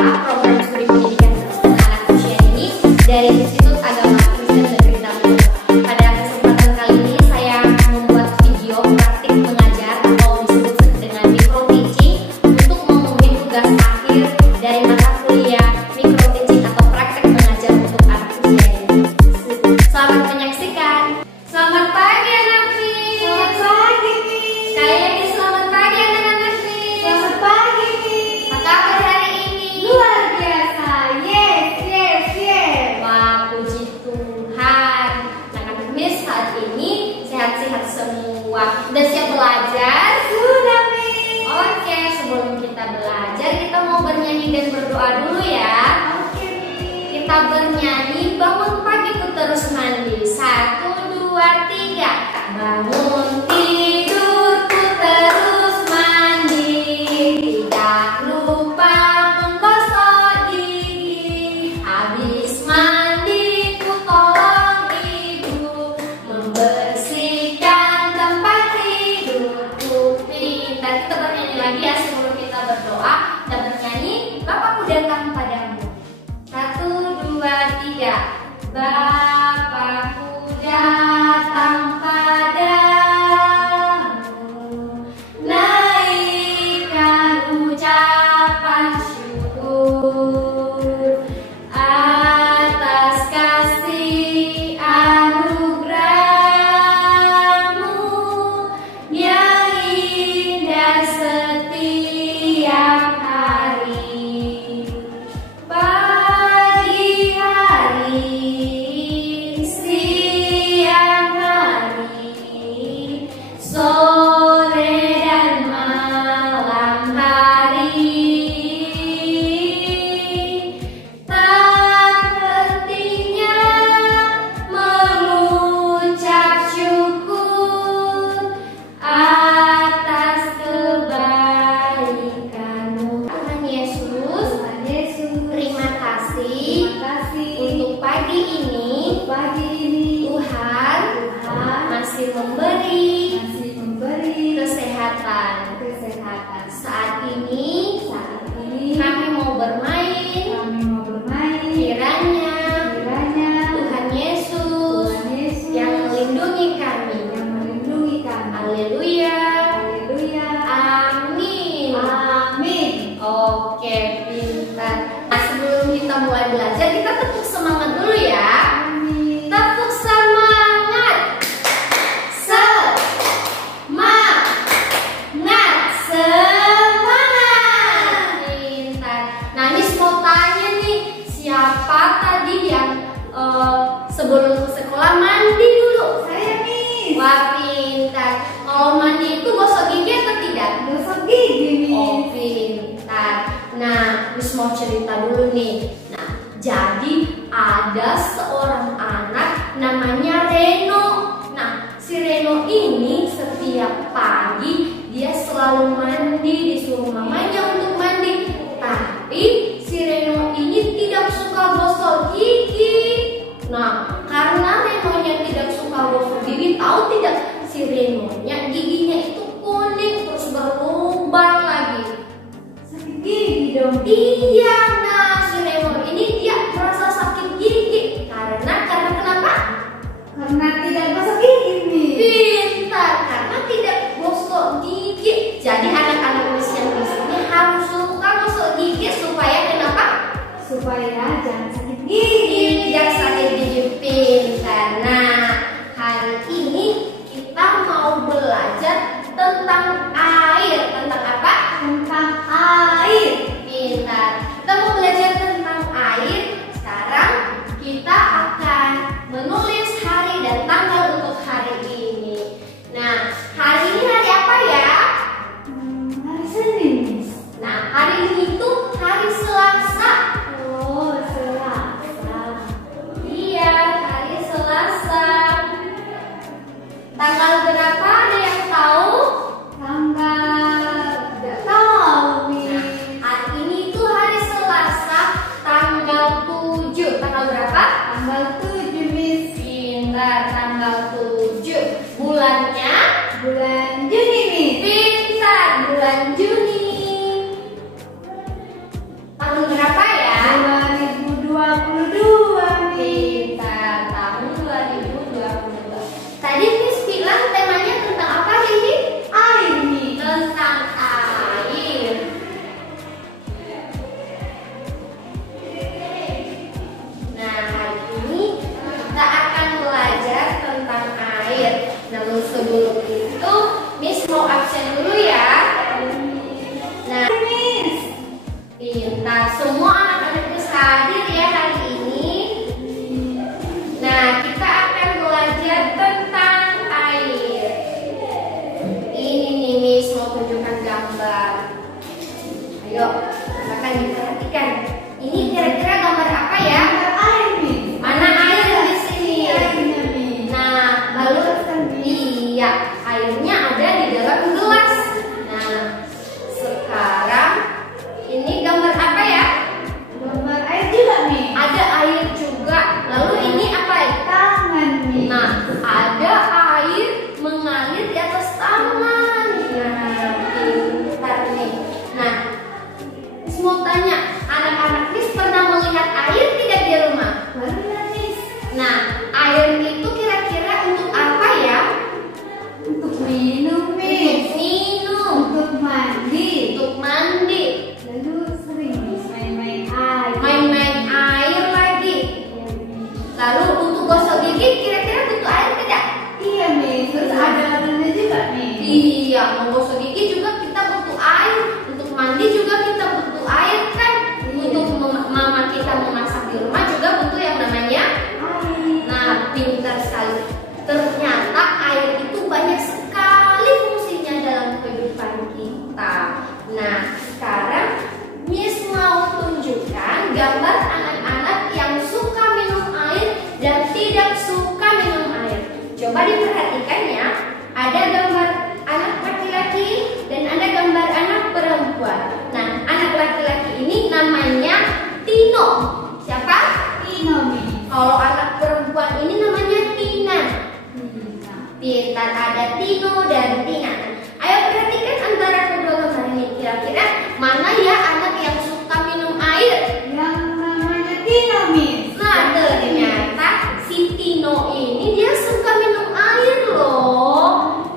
program studi pendidikan Kristen anak usia dini dari Institut Agama Kristen Negeri Tambun. Pada kesempatan kali ini saya membuat video praktik mengajar atau disebut dengan micro teaching untuk memenuhi tugas akhir dari mata kuliah micro teaching atau praktek mengajar untuk anak usia dini. Selamat menyaksikan. Selamat pagi anak Miss. Selamat pagi, Miss. Sekali lagi selamat pagi anak-anak Miss. Selamat pagi, Miss. Apa kabar hari ini? Luar biasa. Yes. Wah, puji Tuhan. Anak-anak Miss saat ini sehat-sehat semua. Udah siap belajar? Sudah, Miss. Oke, sebelum kita belajar, kita mau bernyanyi dan berdoa dulu ya. Oke, Miss. Kita bernyanyi bangun pagi ku terus mandi. 1, 2, 3. Bangun tidurku terus mandi. Tidak lupa menggosok gigi. Habis mandi ku tolong ibu membersihkan tempat tidurku. Pintar. Kita bernyanyi lagi ya sebelum kita berdoa dan bernyanyi Bapakku datang padamu. 1, 2, 3. Bapakku datang padamu, naikkan ucapan syukur atas kasih anugerah-Mu yang indah setiap hari. Pagi hari, siang hari, sore dan malam hari. Tak hentinya mengucap syukur atas kebaikan-Mu. Tuhan Yesus, terima kasih untuk pagi ini. Tuhan masih memberi kesehatan. Saat ini kami mau bermain. Kiranya Tuhan Yesus yang melindungi kami. Haleluya. Amin. Oke, pintar. Nah, sebelum kita mulai belajar, kita tepuk semangat dulu ya. Tepuk semangat. Semangat. Pintar. Nah, Miss mau tanya nih, siapa tadi yang sebelum ke sekolah mandi dulu? Saya, Miss. Wah, pintar. Kalau mandi itu gosok gigi atau tidak? Gosok gigi, Miss. Oh, pintar. Nah, Miss mau cerita dulu nih. Nah, jadi ada seorang anak namanya Reno. Nah, si Reno ini setiap pagi dia selalu mandi, disuruh mamanya untuk mandi. Tapi si Reno ini tidak suka gosok gigi. Nah, karena Renonya tidak suka gosok gigi, tahu tidak? Si Renonya giginya itu kuning terus berlubang lagi. Sakit gigi dong. Iya, nah si Reno ini dia merasa sakit gigi karena kenapa? Karena tidak gosok gigi, Miss. Pintar, karena tidak gosok gigi. Jadi anak-anak Miss yang di sini harus suka gosok gigi supaya kenapa? Supaya jangan sakit gigi. Tidak sakit gigi. Pintar. Nah, hari ini kita mau belajar tentang air. Tentang apa? Tentang air. Pintar. Kita mau belajar tentang air. Sekarang kita akan menulis hari dan tanggal untuk hari ini. Nah, hari ini hari apa ya? Hari Senin, Miss. Nah, hari ini itu hari Selasa. Oh, Selasa. Iya, hari Selasa. Tanggal berapa ada yang tahu? Tanggal semua anak-anak bisa hadir ya hari ini. Nah, kita akan belajar tentang air. Ini nih Miss mau tunjukkan gambar. Ayo, silakan diperhatikan. Ini kira-kira gambar apa ya? Gambar air nih. Mana air di sini? Airnya nih. Nah, lalu iya, airnya ada di dalam gelas. Nah, sekarang ini gambar apa ya? Gambar air juga nih. Ada air juga. Lalu ini apa ya? Tangan nih. Nah, ada air mengalir di atas tangan. Nah, pintar nih. Nah, Miss mau tanya, anak-anak Miss pernah melihat air tidak di rumah? Baru ya Miss. Nah, air itu kira-kira untuk apa ya? Untuk minum Miss. Untuk minum, Untuk mandi. untuk mandi, Lalu sering Miss main-main air. main-main air lagi. Iya, Miss. Lalu untuk gosok gigi kira-kira butuh air tidak? Iya Miss. Terus ada airnya juga nih. Iya, mau gosok gigi juga kita butuh air. Untuk mandi juga kita butuh air kan? Untuk mama kita memasak di rumah juga butuh yang namanya. Air. Nah, pintar sekali. Ternyata air itu banyak sekali fungsinya dalam kehidupan kita. Nah, sekarang Miss mau tunjukkan gambar anak-anak yang suka minum air dan tidak suka minum air. Coba diperhatikan ya. Ada gambar anak laki-laki dan ada gambar anak perempuan. Nah, anak laki-laki ini namanya Tino. Siapa? Tino Miss. Kalau anak perempuan ini namanya Tina. Nah, Pintar, ada Tino dan Tina. Ayo perhatikan antara kedua gambar ini. Kira-kira mana ya anak yang suka minum air? yang namanya Tino Miss. Nah, ternyata si Tino ini dia suka minum air loh.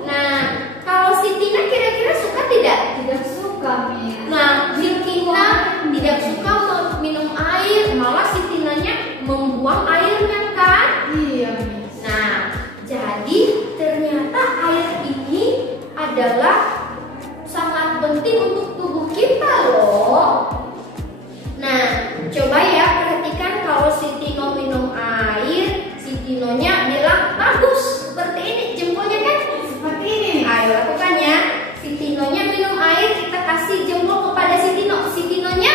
Nah, kalau si Tina kira-kira suka tidak? Tidak suka Miss. Nah, si Tina tidak suka minum air, malah si Tinanya membuang airnya kan? Iya Miss. Nah, jadi ternyata air ini adalah sangat penting untuk tubuh kita loh. Nah, coba ya perhatikan kalau si Tino minum air, si Tinonya bilang bagus seperti ini jempolnya kan? Seperti ini. Ayo lakukan ya. Si Tinonya minum air, kita kasih jempol kepada si Tino. Si Tinonya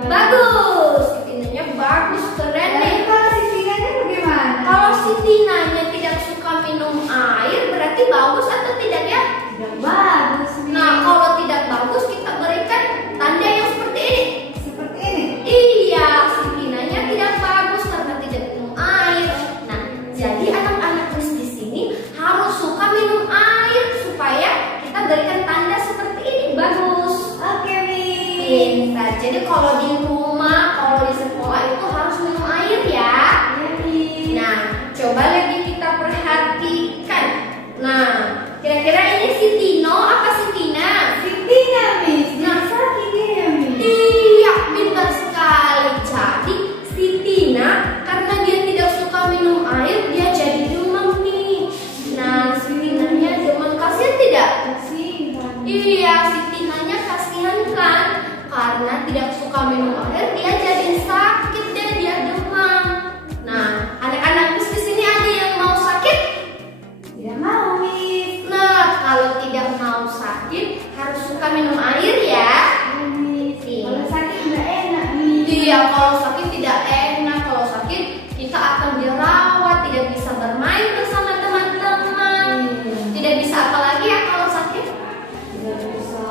bagus. Si Tinonya bagus, keren nih. Lalu kalau si Tinanya bagaimana? Kalau si Tinanya tidak suka minum air, berarti bagus atau tidak ya? Tidak bagus Miss. Nah, kalau tidak bagus kita berikan tanda yang seperti ini. Seperti ini. Iya, si Tinanya tidak bagus karena tidak minum air. Nah, jadi anak-anak Miss di sini harus suka minum air supaya kita berikan tanda seperti ini bagus. Oke Miss. Pintar. Jadi kalau di rumah, kalau di sekolah itu harus minum air ya. Iya Miss. Nah, coba lagi kita perhatikan. Nah, kira-kira ini si Tino apa si Tina? Si Tina Miss. Nah, sakit dia Miss. Iya, pintar sekali. Jadi si Tina karena dia tidak suka minum air, dia jadi demam nih. Nah, si Tinanya demam, kasihan tidak? Kasihan. Iya, si Tinanya kasihan kan? Karena tidak suka minum air, dia jadi sakit deh, dia demam. Nah, anak-anak Miss di sini ada yang mau sakit? Tidak mau Miss. Nah, kalau tidak mau sakit harus suka minum air ya. Iya Miss. Iya. Kalau sakit tidak enak Miss. Iya, kalau sakit tidak enak. Kalau sakit kita akan dirawat, tidak bisa bermain bersama teman-teman. Iya. Tidak bisa apa lagi ya kalau sakit? Tidak bisa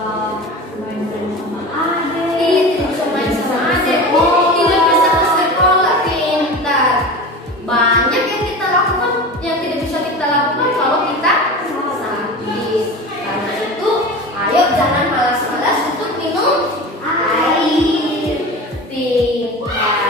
main-main sama adik. Iya, tidak bisa main sama adik. Tidak bisa ke sekolah. Pintar. Banyak yang kita lakukan yang tidak bisa kita lakukan kalau kita sakit. Karena itu, ayo jangan malas-malas untuk minum air. Pintar.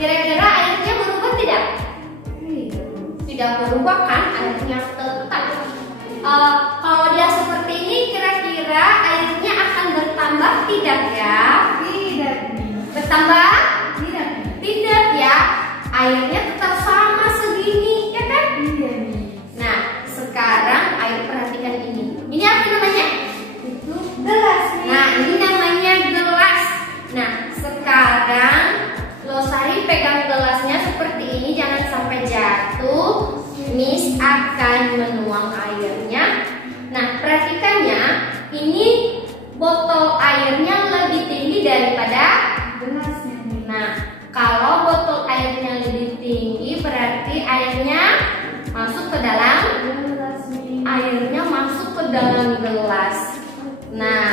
kira-kira airnya berubah tidak? Tidak berubah kan? Airnya tetap. Kalau dia seperti ini, kira-kira airnya akan bertambah tidak ya? Tidak. Bertambah? Tidak. Tidak ya. Airnya tetap sama segini, ya kan? Iya. Nah, sekarang air perhatikan ini. Ini apa namanya? Itu gelas. Nah, ini namanya gelas. Nah, sekarang Losari pegang gelasnya seperti ini, jangan sampai jatuh. Miss akan menuang airnya. Nah, perhatikannya, ini botol airnya lebih tinggi daripada Gelasnya. Nah, kalau botol airnya lebih tinggi berarti airnya masuk ke dalam airnya masuk ke dalam gelas. Nah,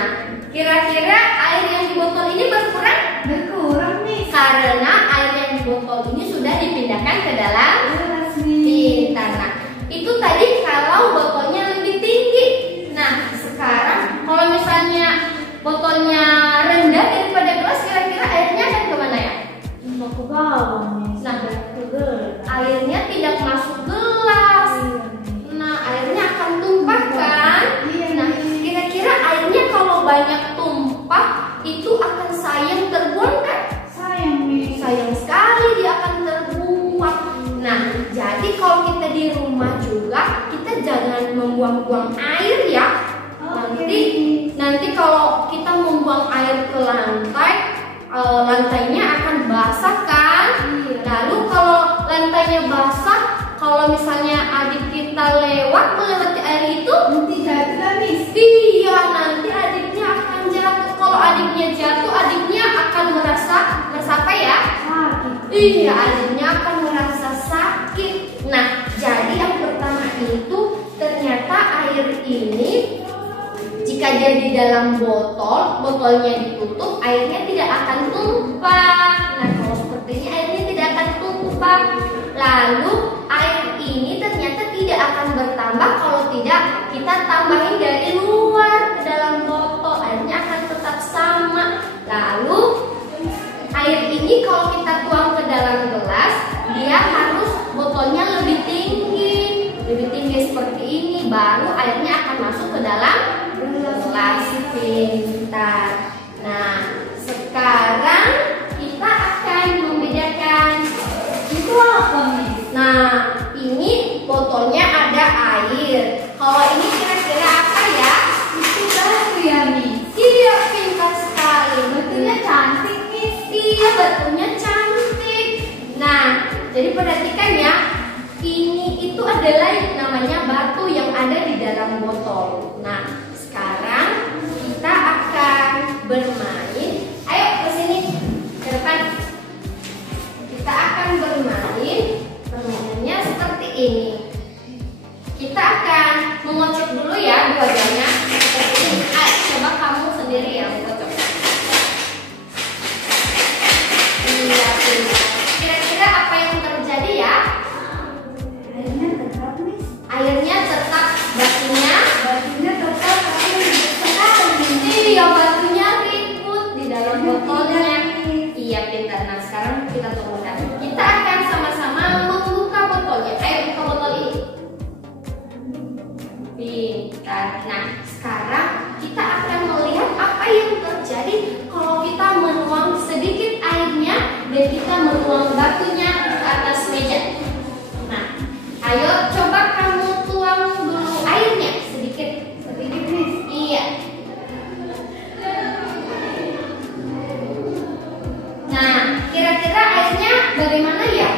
kira-kira air yang di botol ini berkurang? Berkurang nih. Karena air yang di botol ini sudah dipindahkan ke dalam Gelas nih. pintar. Nah, itu tadi kalau botolnya lebih tinggi. Nah, sekarang kalau misalnya botolnya rendah daripada gelas, kira-kira airnya akan kemana ya? Mau ke bawah nih. Nah, ke gelas. airnya tidak masuk gelas. Nah, airnya akan tumpah kan? Iya. Nah, kira-kira airnya kalau banyak tumpah itu akan sayang terbuang kan? Sayang nih. Sayang sekali dia akan terbuang. Nah, jadi kalau kita di rumah juga kita jangan membuang-buang air ya. Nanti kalau kita membuang air ke lantai, lantainya akan basah kan? Lalu kalau lantainya basah, kalau misalnya adik kita melewati air itu, Nanti jatuh lah, Miss. iya nanti adiknya akan jatuh. Kalau adiknya jatuh, adiknya akan merasa apa ya? Sakit. Iya, adiknya akan merasa sakit. Nah, jadi yang pertama itu ternyata air ini jika dia di dalam botol, botolnya ditutup, airnya tidak akan tumpah. Nah, kalau seperti ini airnya tidak akan tumpah. Lalu air ini ternyata tidak akan bertambah kalau tidak kita tambahin dari luar ke dalam botol. Airnya akan tetap sama. Lalu air ini kalau kita tuang ke dalam gelas, dia harus botolnya lebih tinggi seperti ini, baru airnya akan masuk ke dalam gelas pintar. Nah, sekarang kita akan membedakan Itu apa, Miss? Nah, ini botolnya ada air. Kalau ini kira-kira apa ya? Itu batu ya, Miss. Iya, pintar sekali. Batunya cantik, Miss. Iya, batunya cantik. Nah, jadi perhatikan ya. Ini itu adalah namanya batu yang ada di dalam botol. Nah, sekarang kita akan bermain. Ayo ke sini, ke depan. Kita akan bermain. Permainannya seperti ini. Kita akan mengocok dulu ya dua-duanya seperti ini. Ayo, coba kamu sendiri ya mengocok. Iya, kira-kira apa yang terjadi ya? Airnya tetap, Miss. Airnya tetap, batunya tetap, tapi ribut sekali. iya, batunya ribut di dalam botolnya. Iya, pintar. Nah, sekarang kita tunggukan. Kita akan sama-sama membuka botolnya. Ayo buka botol ini. Pintar. Nah, sekarang kita akan melihat apa yang terjadi kalau kita menuang sedikit airnya dan kita menuang batunya ke atas meja. Nah, ayo coba kamu tuang dulu airnya sedikit. Sedikit, Miss. Iya. Nah, kira-kira airnya bagaimana ya?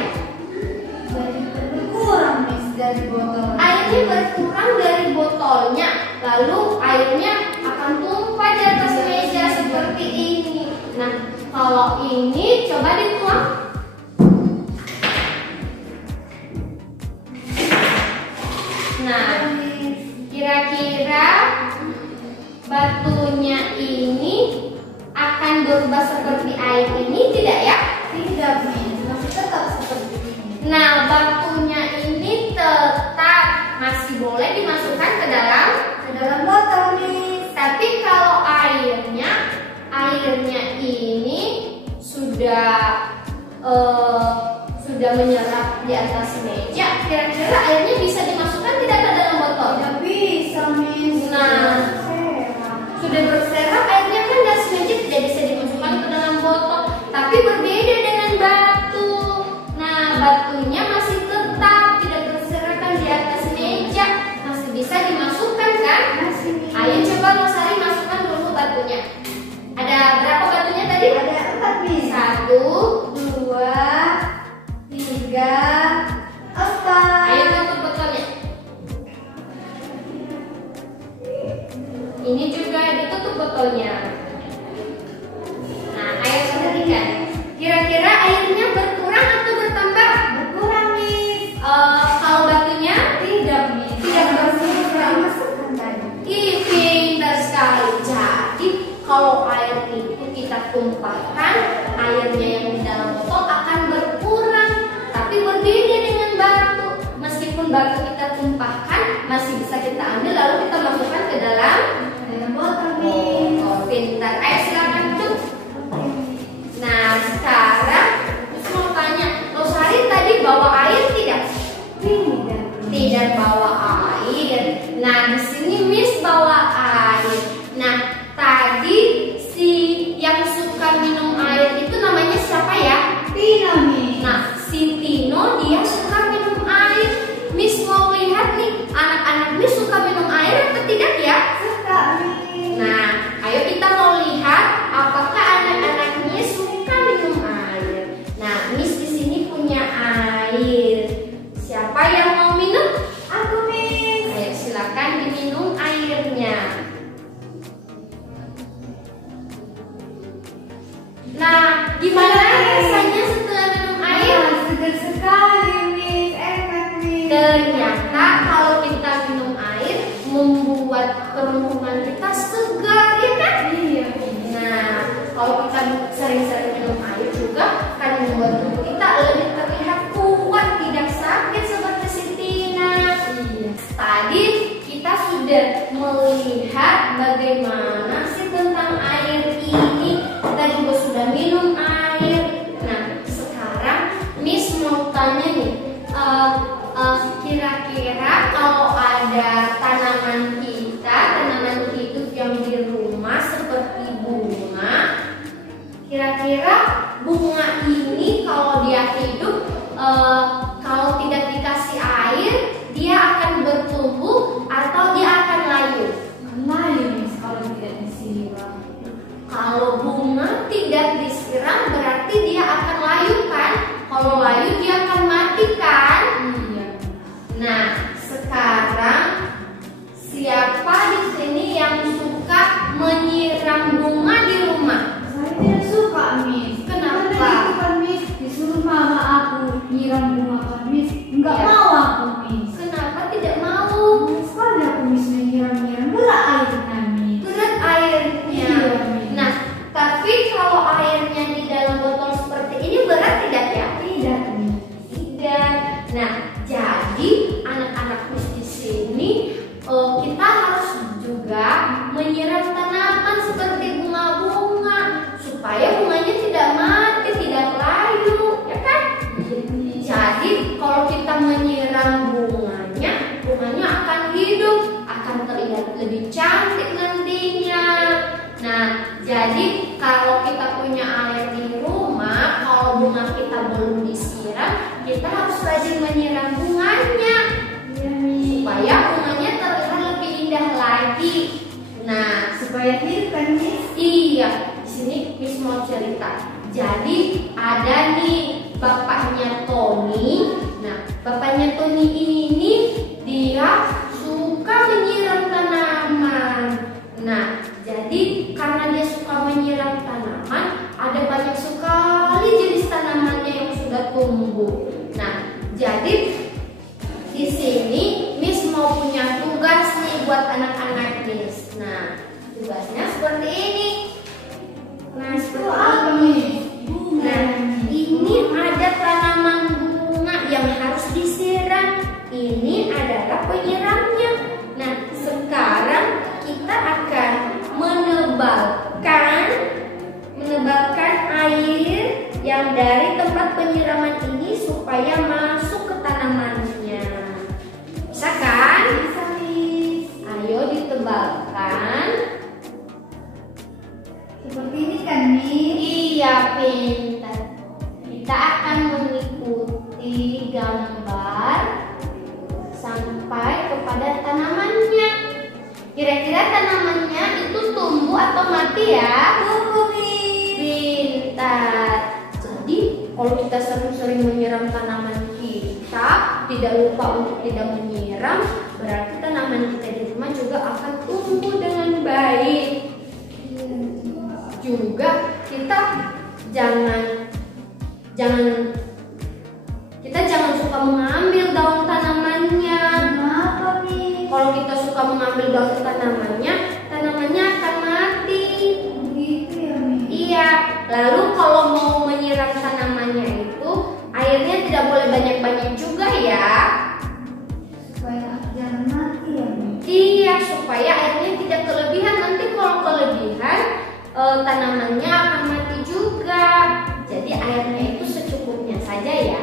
Berkurang, Miss, dari botol. Airnya berkurang dari botolnya, lalu airnya akan tumpah di atas meja seperti ini. Nah, kalau ini coba dituang. Nah, kira-kira batunya ini akan berubah seperti air ini tidak ya? Tidak, Miss. Masih tetap seperti ini. Nah, batunya ini tetap masih boleh dimasukkan ke dalam botol, Miss. tapi kalau airnya ini sudah sudah menyerap di atas meja, kira-kira airnya bisa dimasukkan tidak ke dalam botol? Tidak bisa, Miss. Nah, sudah berserak airnya kan gas meja tidak bisa dimasukkan ke dalam botol. Tapi berbeda dengan batu. Nah, batunya masih tetap tidak berserakan di atas meja, masih bisa dimasukkan kan? Masih. Ayo coba Rosari masukkan dulu batunya. Ada berapa batunya tadi? Ada 4, Miss. 1, 2, 3, 4. ayo tutup botolnya. Ini juga ditutup botolnya. Nah, ayo perhatikan. Kira-kira airnya berkurang atau bertambah? Berkurang, Miss. Kalau batunya Tidak, Miss. tidak berkurang. Masukkan tadi. Ih, pintar sekali. Jadi kalau air itu kita tumpahkan, airnya yang di dalam botol akan berkurang. Tapi berbeda dengan batu. Meskipun batu kita tumpahkan, masih bisa kita ambil lalu kita masukkan ke dalam Botol, Miss. botol. Pintar. Ayo silakan Cuk. Nah, sekarang Miss mau tanya, Rosari tadi bawa air tidak? Tidak. Tidak bawa air. Nah, di sini Miss bawa air. Nah, tadi si yang suka minum air itu namanya siapa ya? Tina, Miss. Nah, si Tino dia suka minum air. Miss mau lihat nih, anak-anak Miss suka minum air atau tidak ya? Suka, Miss. Nah, ayo kita mau lihat apakah anak-anaknya suka minum air. Nah, Miss di sini punya air. Siapa yang mau minum? Aku, Miss. Ayo silakan diminum airnya. Nah, gimana rasanya setelah minum air? Segar sekali, Miss. Enak, Miss. Ternyata kalau kita minum air membuat kerongkongan kita segar, ya kan? Iya, Miss. Nah, kalau kita sering-sering minum air juga akan membuat tubuh kita lebih terlihat kuat, tidak sakit seperti si Tina. Iya. Tadi kita sudah melihat bagaimana sih tentang air ini. Kita juga sudah minum air. Nah, sekarang Miss mau tanya nih, kira-kira kalau ada tanaman kita, tanaman hidup yang di rumah seperti bunga, kira-kira bunga ini kalau dia hidup, kalau tidak dikasih air, dia akan bertumbuh atau dia akan layu? Layu, Miss, kalau tidak disiram. Kalau bunga tidak disiram berarti dia akan layu kan? Kalau layu dia akan mati kan? Iya. Nah, sekarang siapa di sini yang suka menyiram bunga di rumah? Saya tidak suka, Miss. Kenapa? Karena itu kan, Miss, disuruh mama aku nyiram bunga kan, Miss. Enggak Ya. mau aku, Miss. Kenapa tidak mau? Sekali aku Miss menyiram-nyiram berat airnya, Miss. Berat airnya. Iya, Miss. Nah, tapi kalau airnya di dalam botol seperti ini berat tidak ya? Tidak, Miss. Tidak. Nah, jadi anak-anak Miss di sini kita harus juga menyiram tanaman seperti bunga-bunga supaya bunganya tidak mati, tidak layu, ya kan? Jadi kalau kita menyiram bunganya akan hidup, akan terlihat lebih cantik nantinya. Nah, jadi kalau kita punya air di rumah, kalau bunga kita belum disiram, kita harus rajin menyiram bunganya Iya, Miss. supaya bunganya terlihat lebih indah lagi. Nah, Supaya hidup kan, Miss. iya, di sini Miss mau cerita. Jadi ada nih bapaknya Tony. Nah, bapaknya Tony ini dia suka menyiram tanaman. Nah, jadi karena dia suka menyiram tanaman, ada banyak sekali jenis tanamannya yang sudah tumbuh. Nah, jadi di sini Miss mau punya tugas nih buat anak-anak Miss. Nah, tugasnya seperti ini. Nah, Itu seperti apa, ini. Miss? Bunga, Nah, Miss. ini dari tempat penyiraman ini supaya masuk ke tanamannya. Bisa kan? Bisa, Miss. Ayo ditebalkan. Seperti ini kan, Miss? Iya, pintar. Kita akan mengikuti gambar sampai kepada tanamannya. Kira-kira tanamannya itu tumbuh atau mati ya? Tumbuh, Miss. Pintar. Jadi kalau kita sering-sering menyiram tanaman kita, tidak lupa untuk tidak menyiram, berarti tanaman kita di rumah juga akan tumbuh dengan baik. Juga kita jangan suka mengambil daun tanamannya. Kenapa, Miss? Kalau kita suka mengambil daun tanamannya akan mati. Begitu ya, Miss? Iya. Lalu kalau mau menyiram tanamannya itu airnya tidak boleh banyak-banyak juga ya. Supaya jangan mati ya, Miss? Iya, supaya airnya tidak kelebihan. Nanti kalau kelebihan tanamannya akan mati juga. Jadi airnya itu secukupnya saja ya.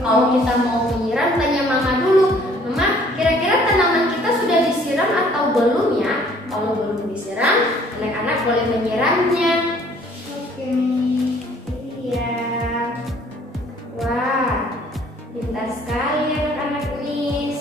Kalau kita mau menyiram, tanya Mama dulu. Mama, kira-kira tanaman kita sudah disiram atau belum ya? Kalau belum disiram, anak-anak boleh menyiramnya. Oke, Miss. Iya. Wah, pintar sekali anak-anak Miss.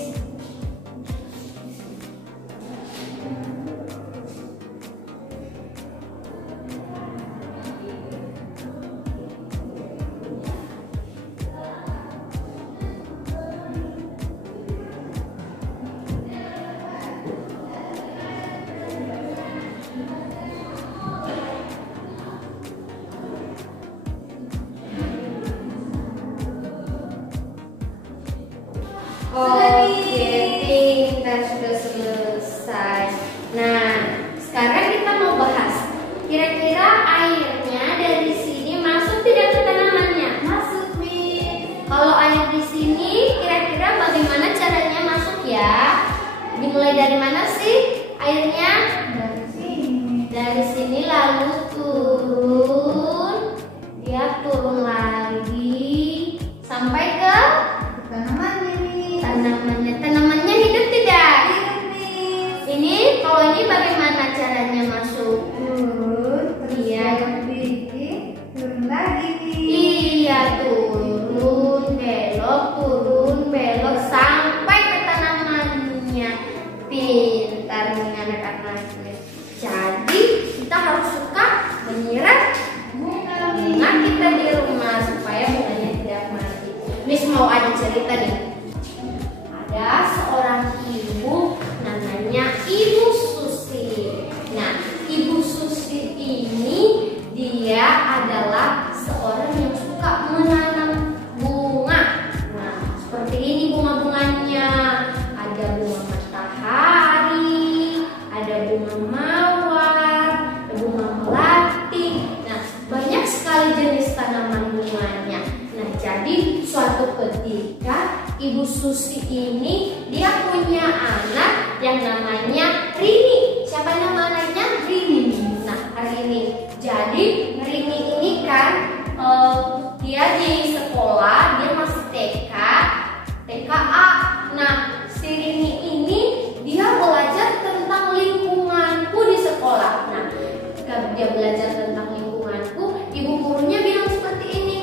Oke, pintar, sudah selesai. Nah, sekarang kita mau bahas. Kira-kira airnya dari sini masuk tidak ke tanamannya? Masuk, Miss. Kalau air di sini, kira-kira bagaimana caranya masuk ya? Dimulai dari mana sih airnya? Dari sini. Dari sini lalu turun. Dia turun lagi sampai ke Tanamannya, Miss. Tanamannya hidup tidak? Hidup, Miss. Ini kalau ini bagaimana caranya masuk? Turun, terus Iya. belok dikit, turun lagi, Miss. Iya, turun belok sampai ke tanamannya. Pintar nih anak-anak. Jadi kita harus suka menyiram bunga kita di rumah supaya bunganya tidak mati. Miss mau ada cerita nih. Ada seorang ibu namanya Ibu Susi. Nah, Ibu Susi ini dia adalah seorang yang suka menanam bunga. Nah, seperti ini bunga-bunganya. Ada bunga matahari, ada bunga mawar, ada bunga melati. Nah, banyak sekali jenis tanaman bunganya. Nah, jadi suatu ketika Ibu Susi ini dia punya anak yang namanya Rini. Siapa nama anaknya? Rini. Nah, Rini. Jadi Rini ini kan dia di sekolah, dia masih TKA. Nah, si Rini ini dia belajar tentang lingkunganku di sekolah. Nah, ketika dia belajar tentang lingkunganku, ibu gurunya bilang seperti ini.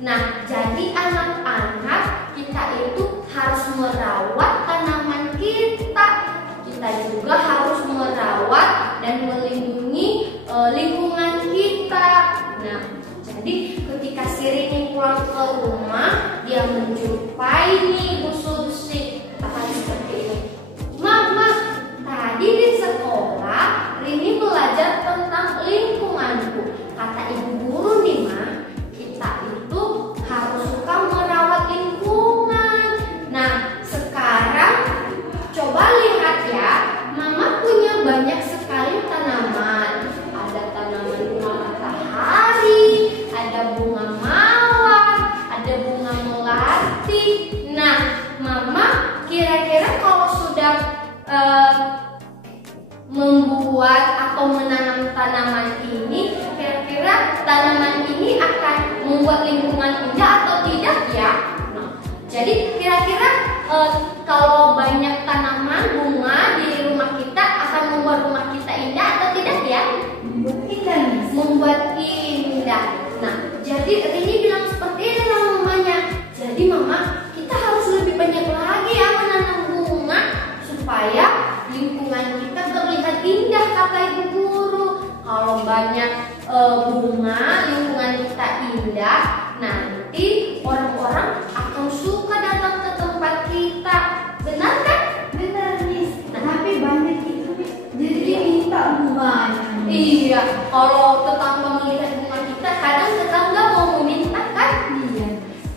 Nah, jadi anak-anak kita itu harus merawat tanaman kita. Kita juga harus merawat dan melindungi lingkungan kita. Nah, jadi ketika si Rini pulang ke rumah, dia menjumpai nih Bu Susi. Apa seperti ini? Mama, tadi di sekolah Rini belajar tentang lingkunganku. Kata ibu guru nih, Ma, kita itu harus suka merawat lingkungan. Nah, sekarang coba lihat ya, Mama punya banyak sekali tanaman. Ada tanaman bunga matahari, ada bunga mawar, ada bunga melati. Nah, lingkungan indah atau tidak ya? Nah, jadi kira-kira kalau banyak tanaman bunga di rumah kita akan membuat rumah kita indah atau tidak ya? Membuat indah, Miss. Membuat indah. Nah, jadi Rini bilang seperti ini sama mamanya. Jadi mama, kita harus lebih banyak lagi ya menanam bunga supaya lingkungan kita terlihat indah, kata ibu guru. Kalau banyak bunga, lingkungan kita indah, nanti orang-orang akan suka datang ke tempat kita. Benar kan? Benar, Miss. Tapi banyak itu, Miss. Jadi minta bunganya. Iya, kalau tetangga melihat bunga kita, kadang tetangga mau meminta kan? Iya.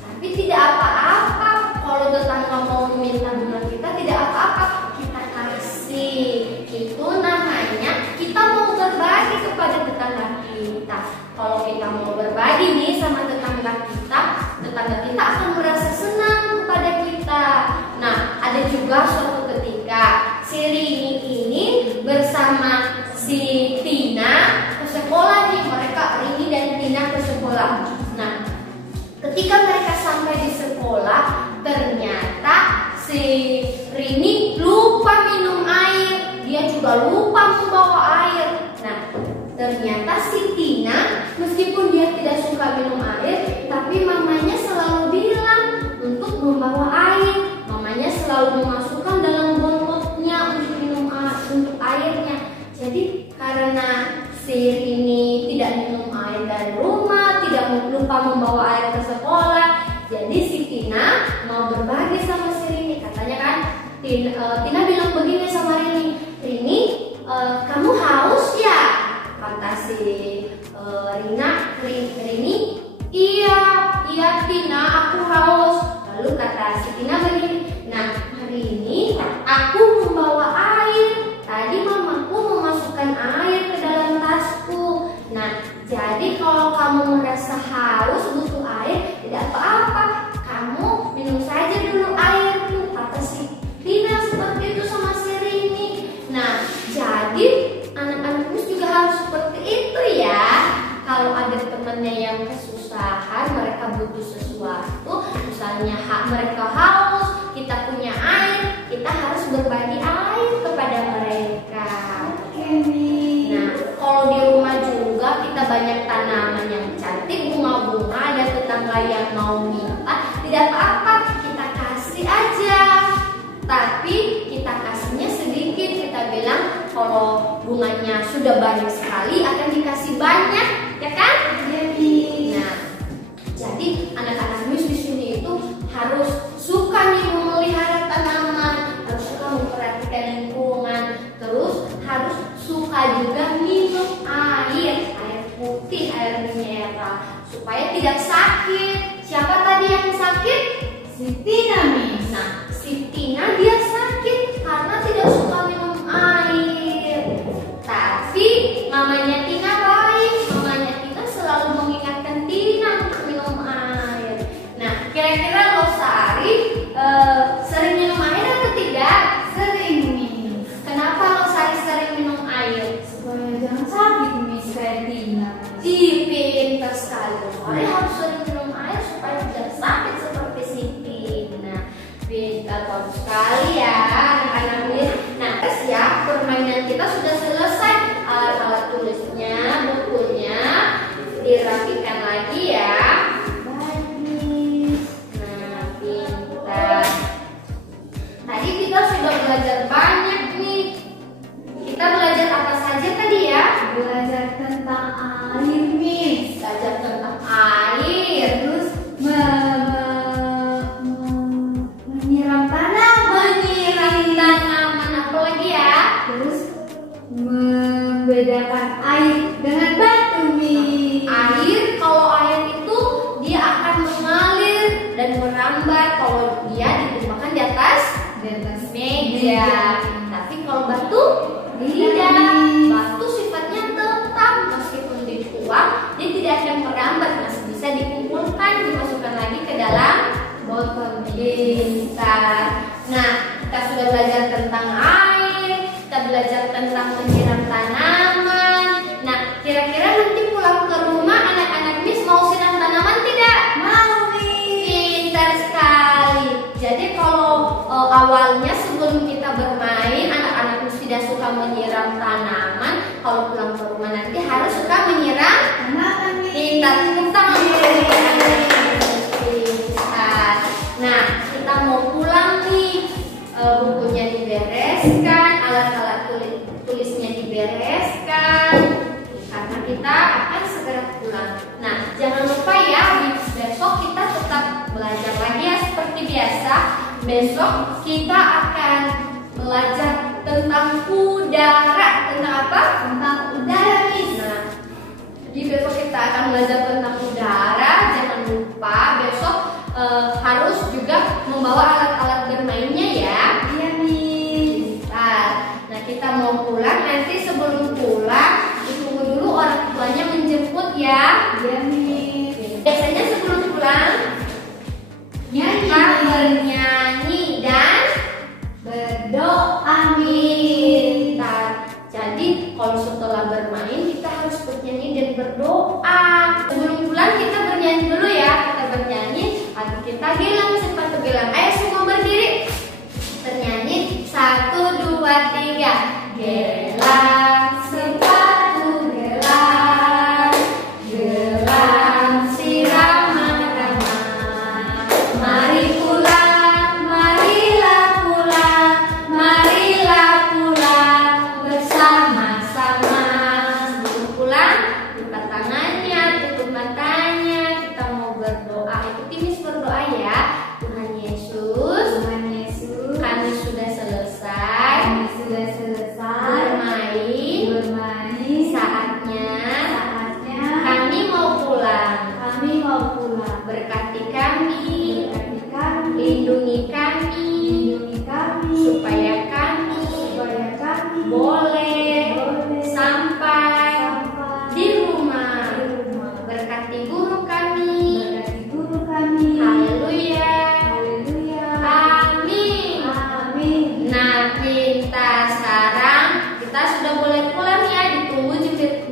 Tapi tidak apa-apa. Kalau tetangga mau meminta bunga kita, tidak apa-apa. Kita kasih. Itu namanya kita mau berbagi kepada tetangga kita. Kalau kita mau berbagi nih sama tetangga kita akan merasa senang kepada kita. Nah, ada juga suatu ketika si Rini ini bersama si Tina ke sekolah nih. Rini dan Tina ke sekolah. Nah, ketika mereka sampai di sekolah, ternyata si Rini lupa minum air. Dia juga lupa membawa air. Nah, ternyata si Tina meskipun dia tidak suka minum air, tapi mamanya selalu bilang untuk membawa air. Mamanya selalu memasukkan dalam botolnya untuk minum untuk airnya. Jadi karena si Rini tidak minum air dari rumah, tidak lupa membawa air ke sekolah, jadi si Tina mau berbagi sama si Rini. Katanya kan, Tina bilang begini sama Rini, Rini, kamu haus ya? Kata si Rini, iya Tina, aku haus. Lalu kata si Tina begini, nah hari ini aku membawa air. Tadi mamaku memasukkan air ke dalam tasku. Nah, jadi kalau kamu merasa haus butuh air, tidak apa-apa, kamu minum saja dulu airku, kata si Tina seperti itu sama si Rini. Nah, jadi anak-anak juga harus seperti itu ya. Kalau ada temannya yang kesusahan, mereka butuh sesuatu, misalnya mereka haus, kita punya air, kita harus berbagi air kepada mereka. Oke, Miss. Nah, kalau di rumah juga kita banyak tanaman yang cantik, bunga-bunga, ada tetangga yang mau minta, tidak apa-apa, kita kasih aja. Tapi kita kasihnya sedikit, kita bilang kalau bunganya sudah banyak sekali akan dikasih banyak, ya kan? Jadi, Nah, jadi anak-anak Miss di sini itu harus suka nih memelihara tanaman, harus suka memperhatikan lingkungan, terus harus suka juga minum air putih, air mineral, supaya tidak sakit. Siapa tadi yang sakit? si Tina, Miss. Nah, si Tina dia sakit karena tidak suka minum air. Tapi mamanya Tina baik, mamanya Tina selalu mengingatkan Tina untuk minum air. Nah, kira-kira Losari sering minum air atau tidak? Sering, Miss. Kenapa Losari sering minum air? Supaya jangan sakit, Miss, kayak Tina. Pintar sekali. Losari harus sering minum air supaya tidak sakit seperti si Tina. Pintar sekali ya anak-anak Miss. Nah, terus ya permainan kita sudah selesai. Alat-alat tulisnya, bukunya dirapikan lagi ya. Baik, Miss. Nah, pintar. Tadi kita sudah belajar banyak nih. Kita belajar apa saja tadi ya? Belajar tentang air, Miss. Belajar tentang air, Terus menyiram tanaman. menyiram tanaman, apa lagi ya? Terus membedakan air dengan batu, Miss. Air, kalau air itu dia akan mengalir dan merambat kalau dia ditumpahkan di atas Di atas meja. Tapi kalau batu tidak. Batu sifatnya tetap, meskipun dituang dia tidak akan merambat, masih bisa dikumpulkan, dimasukkan lagi ke dalam botol. pintar. Nah, kita sudah belajar tentang air, kita belajar tentang menyiram tanaman. Nah, kira-kira nanti pulang ke rumah anak-anak Miss mau siram tanaman tidak? Mau. menyiram tanaman, kalau pulang ke rumah nanti harus suka menyiram tanaman nih. Pintar, tentang Nah, kita mau pulang nih. Bukunya dibereskan, alat-alat tulisnya dibereskan, karena kita akan segera pulang. Nah, jangan lupa ya, besok kita tetap belajar lagi ya seperti biasa. Besok kita akan belajar tentang udara. Tentang apa? Tentang udara, Miss. Nah, jadi besok kita akan belajar tentang udara. Jangan lupa besok harus juga membawa alat-alat bermainnya ya. Iya, Miss. Nah, kita mau pulang. Nanti sebelum pulang ditunggu dulu orang tuanya menjemput ya. Iya, Miss. Biasanya sebelum pulang Nyanyi. kita bernyanyi dan Berdoa, Miss. pintar. Jadi kalau setelah bermain kita harus bernyanyi dan berdoa. Sebelum pulang kita bernyanyi dulu ya. Kita bernyanyi atau kita gelang sepatu gelang. Ayo semua berdiri. Bernyanyi 1, 2, 3. Gelang sepatu gelang, gelang sirama-rama. Mari pulang, marilah pulang, marilah pulang bersama-sama. Sebelum pulang, buka tangannya, tutup matanya. Kita mau berdoa. Ikuti Miss berdoa ya. Tuhan Yesus, Tuhan Yesus, kami sudah selesai kami sudah selesai bermain. Saatnya kami mau pulang. Kami mau pulang. Berkati kami, Berkati kami, lindungi kami, lindungi kami, supaya kami boleh sampai di rumah. Berkati guru kami. berkati guru kami. Haleluya. Haleluya. Amin. Amin. Nah, pintar. Sekarang kita sudah boleh pulang ya. Ditunggu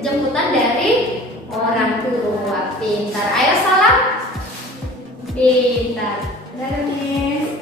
jemputan dari orang tua. Pintar. Ayo salam. Pintar. Dadah, Miss.